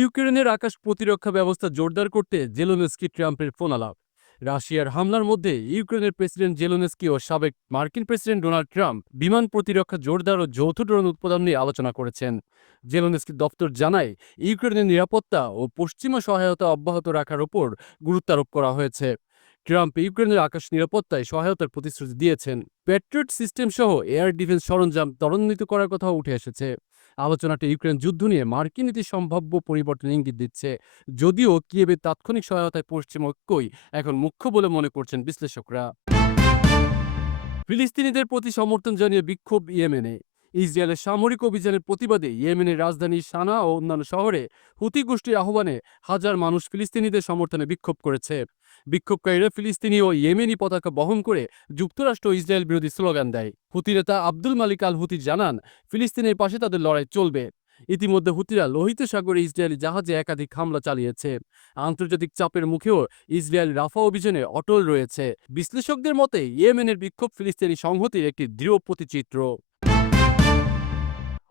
ইউক্রেনের আকাশ প্রতিরক্ষা ব্যবস্থা জোরদার করতে জেলোনেস্কি ট্রাম্পের ফোন আলাপ। রাশিয়ার হামলার মধ্যে ইউক্রেনের প্রেসিডেন্ট জেলোনেস্কি ও সাবেক মার্কিন প্রেসিডেন্ট ডোনাল্ড ট্রাম্প বিমান প্রতিরক্ষা জোরদার ও যৌথ ড্রোন উৎপাদন নিয়ে আলোচনা করেছেন। জেলোনেস্কি দপ্তর জানায়, ইউক্রেনের নিরাপত্তা ও পশ্চিমা সহায়তা অব্যাহত রাখার ওপর গুরুত্ব আরোপ করা হয়েছে। ট্রাম্প ইউক্রেনের আকাশ নিরাপত্তায় সহায়তার প্রতিশ্রুতি দিয়েছেন। প্যাট্রিয়ট সিস্টেম সহ এয়ার ডিফেন্স সরঞ্জাম ত্বরান্বিত করার কথাও উঠে এসেছে। আলোচনাটি ইউক্রেন যুদ্ধ নিয়ে মার্কিন নীতি সম্ভাব্য পরিবর্তন ইঙ্গিত দিচ্ছে। যদিও কিয়েবের তাৎক্ষণিক সহায়তায় পশ্চিম ঐক্যই এখন মুখ্য বলে মনে করছেন বিশ্লেষকরা। ফিলিস্তিনিদের প্রতি সমর্থন জানিয়ে বিক্ষোভ ইয়েমেনে। ইসরায়েলের সামরিক অভিযানের প্রতিবাদে ইয়েমেনের রাজধানী সানা ও অন্যান্য শহরে হুতি গোষ্ঠীর আহ্বানে হাজার মানুষ ফিলিস্তিনিদের সমর্থনে বিক্ষোভ করেছে। বিক্ষোভকারীরা ফিলিস্তিনি ও ইয়েমেনি পতাকা বহন করে যুক্তরাষ্ট্র ইসরায়েল বিরোধী স্লোগান দেয়। হুতি নেতা আব্দুল মালিক আল হুতি জানান, ফিলিস্তিনের পাশে তাদের লড়াই চলবে। ইতিমধ্যে হুতিরা লোহিত সাগরে ইসরায়েলি জাহাজে একাধিক হামলা চালিয়েছে। আন্তর্জাতিক চাপের মুখেও ইসরায়েল রাফা অভিযানে অটল রয়েছে। বিশ্লেষকদের মতে, ইয়েমেনের বিক্ষোভ ফিলিস্তিনি সংহতির একটি দৃঢ় প্রতিচিত্র।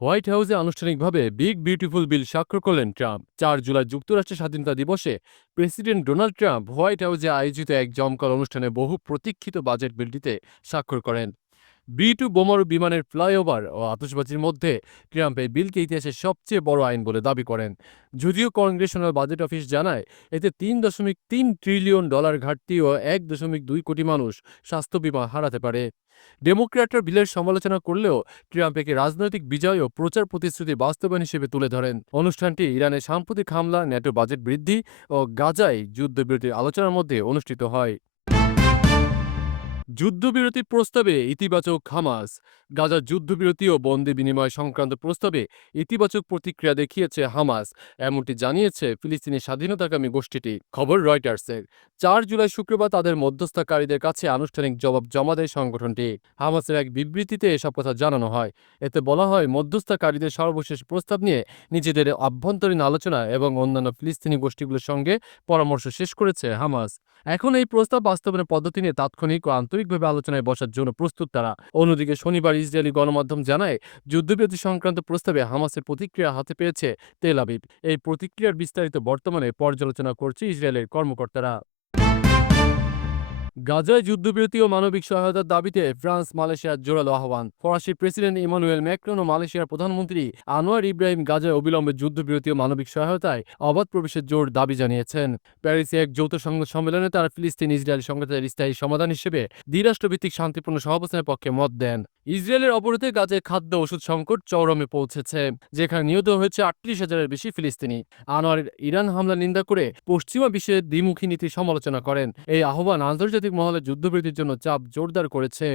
হোয়াইট হাউসে আনুষ্ঠানিকভাবে বিগ বিউটিফুল বিল স্বাক্ষর করলেন ট্রাম্প। চার জুলাই যুক্তরাষ্ট্রের স্বাধীনতা দিবসে প্রেসিডেন্ট ডোনাল্ড ট্রাম্প হোয়াইট হাউসে আয়োজিত এক জমকাল অনুষ্ঠানে বহু প্রতীক্ষিত বাজেট বিলটিতে স্বাক্ষর করেন। বি টু বোমারু বিমানের ফ্লাইওভার ও আতসবাজির মধ্যে ট্রাম্প এই বিলকে ইতিহাসের সবচেয়ে বড় আইন বলে দাবি করেন। যদিও কংগ্রেশনাল বাজেট অফিস জানায়, এতে তিন দশমিক তিন ট্রিলিয়ন ডলার ঘাটতি ও এক দশমিক দুই কোটি মানুষ স্বাস্থ্য বিমা হারাতে পারে। ডেমোক্র্যাটরা বিলের সমালোচনা করলেও ট্রাম্প একে রাজনৈতিক বিজয় ও প্রচার প্রতিশ্রুতি বাস্তবায়ন হিসেবে তুলে ধরেন। অনুষ্ঠানটি ইরানের সাম্প্রতিক হামলা, ন্যাটো বাজেট বৃদ্ধি ও গাজায় যুদ্ধবিরতির আলোচনার মধ্যে অনুষ্ঠিত হয়। যুদ্ধবিরতির প্রস্তাবে ইতিবাচক হামাস। গাজার যুদ্ধবিরতি ও বন্দি বিনিময় সংক্রান্ত প্রস্তাবে ইতিবাচক প্রতিক্রিয়া দেখিয়েছে হামাস। এমনটি জানিয়েছে ফিলিস্তিনি স্বাধীনতাকামী গোষ্ঠীটি। খবর রয়টার্সের। চার জুলাই শুক্রবার তাদের মধ্যস্থকারীদের কাছে আনুষ্ঠানিক জবাব জমা দেয় সংগঠনটি। হামাসের এক বিবৃতিতে এসব কথা জানানো হয়। এতে বলা হয়, মধ্যস্থকারীদের সর্বশেষ প্রস্তাব নিয়ে নিজেদের আভ্যন্তরীণ আলোচনা এবং অন্যান্য ফিলিস্তিনি গোষ্ঠীগুলোর সঙ্গে পরামর্শ শেষ করেছে হামাস। এখন এই প্রস্তাব বাস্তবায়নের পদ্ধতি নিয়ে তাৎক্ষণিক ও আন্তরিকভাবে আলোচনায় বসার জন্য প্রস্তুত তারা। অন্যদিকে শনিবার ইসরায়েলি গণমাধ্যম জানায়, যুদ্ধবিরতি সংক্রান্ত প্রস্তাবে হামাসের প্রতিক্রিয়া হাতে পেয়েছে তেল আবিব। এই প্রতিক্রিয়ার বিস্তারিত বর্তমানে পর্যালোচনা করছে ইসরায়েলের কর্মকর্তারা। গাজায় যুদ্ধবিরতি ও মানবিক সহায়তার দাবিতে ফ্রান্স, মালয়েশিয়ার জোরালো আহ্বান। ফরাসি প্রেসিডেন্ট ইমানুয়েল ম্যাক্রন ও মালয়েশিয়ার প্রধানমন্ত্রী আনোয়ার ইব্রাহিম গাজায় অবিলম্বে যুদ্ধবিরতি ও মানবিক সহায়তায় অবাধ প্রবেশের জোর দাবি জানিয়েছেন। প্যারিসে এক যৌথ সংবাদ সম্মেলনে তারা ফিলিস্তিন, ইসরায়েল সংঘাতের স্থায়ী সমাধান হিসেবে দ্বিরাষ্ট্রভিত্তিক শান্তিপূর্ণ সহাবস্থানের পক্ষে মত দেন। ইসরায়েলের অবরোধে গাজায় খাদ্য ওষুধ সংকট চরমে পৌঁছেছে, যেখানে নিহত হয়েছে আটত্রিশ হাজারের বেশি ফিলিস্তিনি। আনোয়ার ইরান হামলা নিন্দা করে পশ্চিমা বিশ্বের দ্বিমুখী নীতি সমালোচনা করেন। এই আহ্বান আন্তর্জাতিক মহলে যুদ্ধবিরতির জন্য চাপ জোরদার করেছে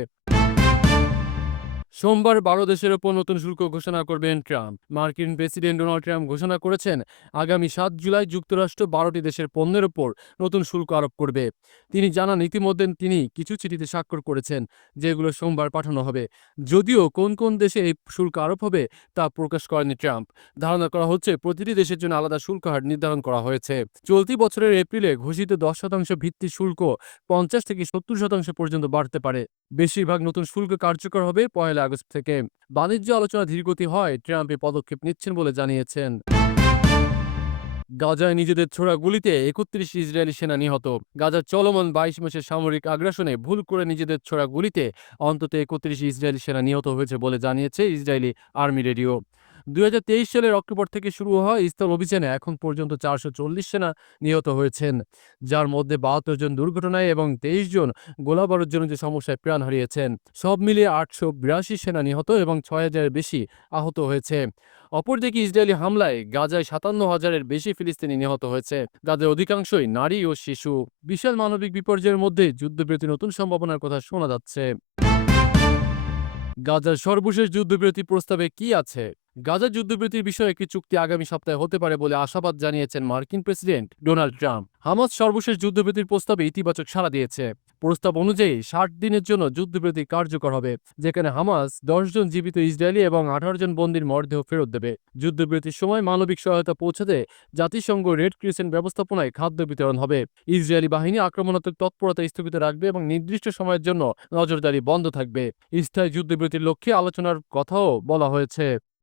সোমবার বারো দেশের ওপর নতুন শুল্ক ঘোষণা করবেন ট্রাম্প। মার্কিন প্রেসিডেন্ট ডোনাল্ড ট্রাম্প ঘোষণা করেছেন, আগামী সাত জুলাই যুক্তরাষ্ট্র বারোটি দেশের পণ্যের ওপর নতুন শুল্ক আরোপ করবে। তিনি জানান, ইতিমধ্যে তিনি কিছু চিঠিতে স্বাক্ষর করেছেন, যেগুলো সোমবার পাঠানো হবে। যদিও কোন কোন দেশে এই শুল্ক আরোপ হবে তা প্রকাশ করেনি ট্রাম্প। ধারণা করা হচ্ছে, প্রতিটি দেশের জন্য আলাদা শুল্ক হার নির্ধারণ করা হয়েছে। চলতি বছরের এপ্রিলে ঘোষিত দশ শতাংশ ভিত্তি শুল্ক পঞ্চাশ থেকে সত্তর শতাংশ পর্যন্ত বাড়তে পারে। বেশিরভাগ নতুন শুল্ক কার্যকর হবে পয়লা আগস্ট থেকে বাণিজ্য আলোচনা ধীরগতি হয়, ট্রাম্প এ পদক্ষেপ নিচ্ছেন বলে জানিয়েছেন। গাজায় নিজেদের ছোড়া গুলিতে একত্রিশ ইসরায়েলি সেনা নিহত। গাজার চলমান বাইশ মাসের সামরিক আগ্রাসনে ভুল করে নিজেদের ছোড়া গুলিতে অন্তত একত্রিশ ইসরায়েলি সেনা নিহত হয়েছে বলে জানিয়েছে ইসরায়েলি আর্মি রেডিও। দুই হাজার তেইশ সালের অক্টোবর থেকে শুরু হওয়া ইস্তাল অভিযানে। এখন পর্যন্ত চারশো চল্লিশ সেনা নিহত হয়েছেন, যার মধ্যে বাহাত্তর জন দুর্ঘটনায় এবং তেইশ জন গোলাবারুদ জনিত সমস্যায় প্রাণ হারিয়েছেন। সব মিলিয়ে আটশো বিরাশি সেনা নিহত এবং ছয় হাজারের বেশি আহত হয়েছে। অপরদিকে ইসরায়েলি হামলায় গাজায় সাতান্ন হাজারের বেশি ফিলিস্তিনি নিহত হয়েছে। যাদের অধিকাংশই নারী ও শিশু। বিশাল মানবিক বিপর্যয়ের মধ্যে যুদ্ধবিরতি নতুন সম্ভাবনার কথা শোনা যাচ্ছে। গাজার সর্বশেষ যুদ্ধবিরতি প্রস্তাবে কি আছে? গাজা যুদ্ধবিরতির বিষয়ে একটি চুক্তি আগামী সপ্তাহে হতে পারে বলে আশাবাদ জানিয়েছেন মার্কিন প্রেসিডেন্ট ডোনাল্ড ট্রাম্প। হামাস সর্বশেষ যুদ্ধবিরতির প্রস্তাবে ইতিবাচক সাড়া দিয়েছে। প্রস্তাব অনুযায়ী ষাট দিনের জন্য যুদ্ধবিরতি কার্যকর হবে, যেখানে হামাস দশ জন জীবিত ইসরায়েলি এবং আঠারো জন বন্দির মরদেহ ফেরত দেবে। যুদ্ধবিরতির সময় মানবিক সহায়তা পৌঁছাতে জাতিসংঘ রেড ক্রিসেন্ট ব্যবস্থাপনায় খাদ্য বিতরণ হবে। ইসরায়েলি বাহিনী আক্রমণাত্মক তৎপরতা স্থগিত রাখবে এবং নির্দিষ্ট সময়ের জন্য নজরদারি বন্ধ থাকবে। স্থায়ী যুদ্ধবিরতির লক্ষ্যে আলোচনার কথাও বলা হয়েছে।